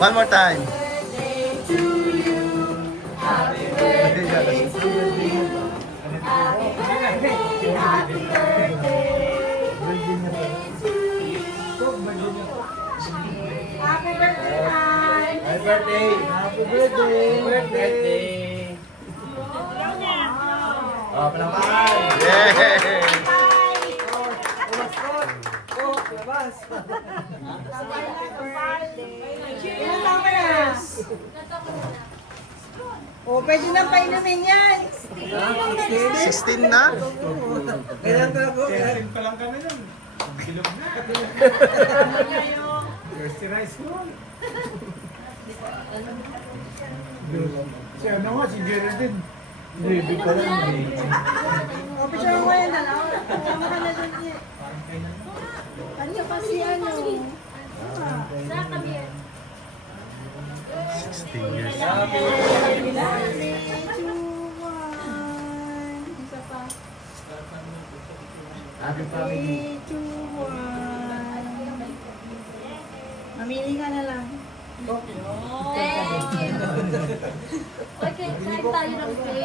One more time. Happy birthday, Nay! Happy birthday! Happy birthday! Birthday! Oh, palakpakan! Yay! Ilan taon ka na? O, pwede na painumin yan. 16 na? Kailan ka po? pa lang kami nun. Bilog na. Thirsty rice mo. Si ano nga, si Geraldine. Baby pa lang. O, picture mo yan, dalaw. Kasama ka na dun yan. Ano kasi ano? 16 years. Happy family! 3, 2, 1. Mamili ka na lang. Okay, kain tayo ng cake.